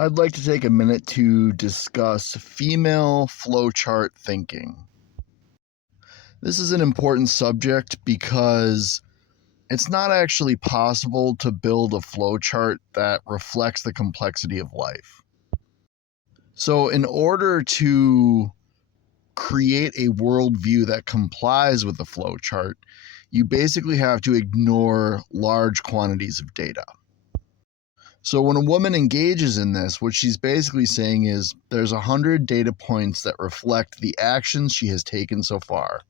I'd like to take a minute to discuss female flowchart thinking. This is an important subject because it's not actually possible to build a flowchart that reflects the complexity of life. So, in order to create a worldview that complies with the flowchart, you basically have to ignore large quantities of data. So when a woman engages in this, what she's basically saying is there's 100 data points that reflect the actions she has taken so far.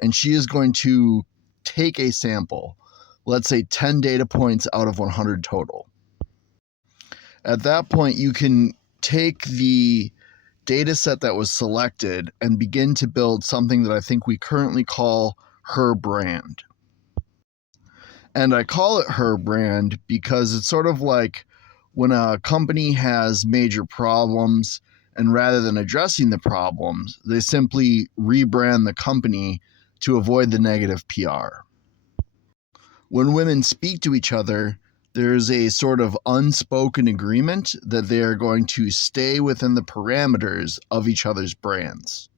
And she is going to take a sample, let's say 10 data points out of 100 total. At that point, you can take the data set that was selected and begin to build something that I think we currently call her brand. And I call it her brand because it's sort of like when a company has major problems, and rather than addressing the problems, they simply rebrand the company to avoid the negative PR. When women speak to each other, there's a sort of unspoken agreement that they are going to stay within the parameters of each other's brands.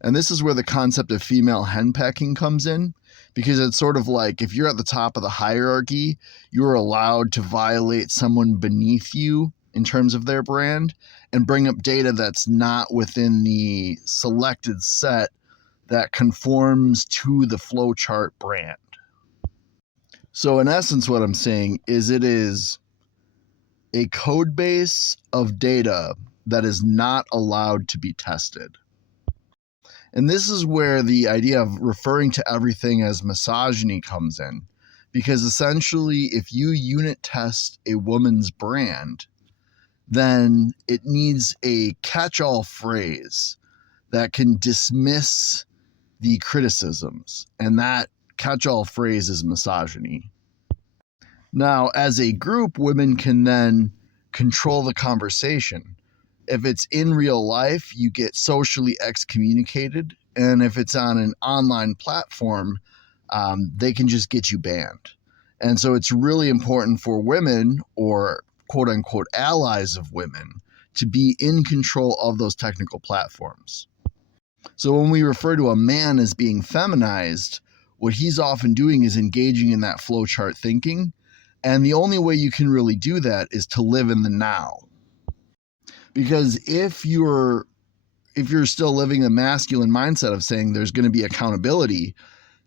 And this is where the concept of female henpecking comes in, because it's sort of like if you're at the top of the hierarchy, you're allowed to violate someone beneath you in terms of their brand and bring up data that's not within the selected set that conforms to the flowchart brand. So in essence, what I'm saying is it is a code base of data that is not allowed to be tested. And this is where the idea of referring to everything as misogyny comes in, because essentially if you unit test a woman's brand, then it needs a catch-all phrase that can dismiss the criticisms, and that catch-all phrase is misogyny. Now, as a group, women can then control the conversation. If it's in real life, you get socially excommunicated. And if it's on an online platform, they can just get you banned. And so it's really important for women, or quote unquote allies of women, to be in control of those technical platforms. So when we refer to a man as being feminized, what he's often doing is engaging in that flowchart thinking. And the only way you can really do that is to live in the now. Because if you're still living a masculine mindset of saying there's going to be accountability,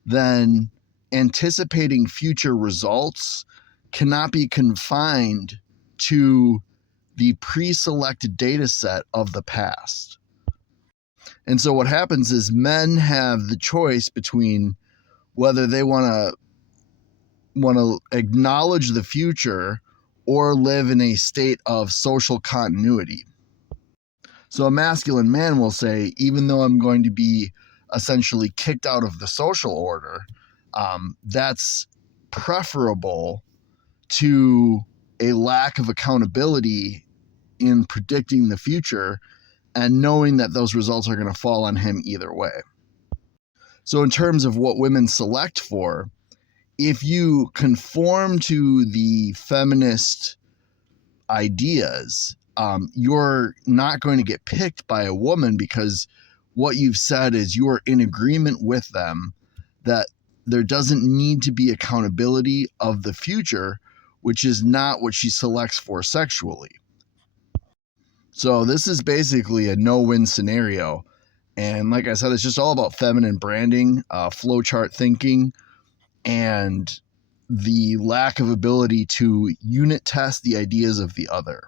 then anticipating future results cannot be confined to the pre-selected data set of the past. And so what happens is men have the choice between whether they want to acknowledge the future or live in a state of social continuity. So a masculine man will say, even though I'm going to be essentially kicked out of the social order, that's preferable to a lack of accountability in predicting the future and knowing that those results are going to fall on him either way. So in terms of what women select for, if you conform to the feminist ideas, you're not going to get picked by a woman because what you've said is you're in agreement with them that there doesn't need to be accountability of the future, which is not what she selects for sexually. So this is basically a no-win scenario. And like I said, it's just all about feminine branding, flowchart thinking, and the lack of ability to unit test the ideas of the other.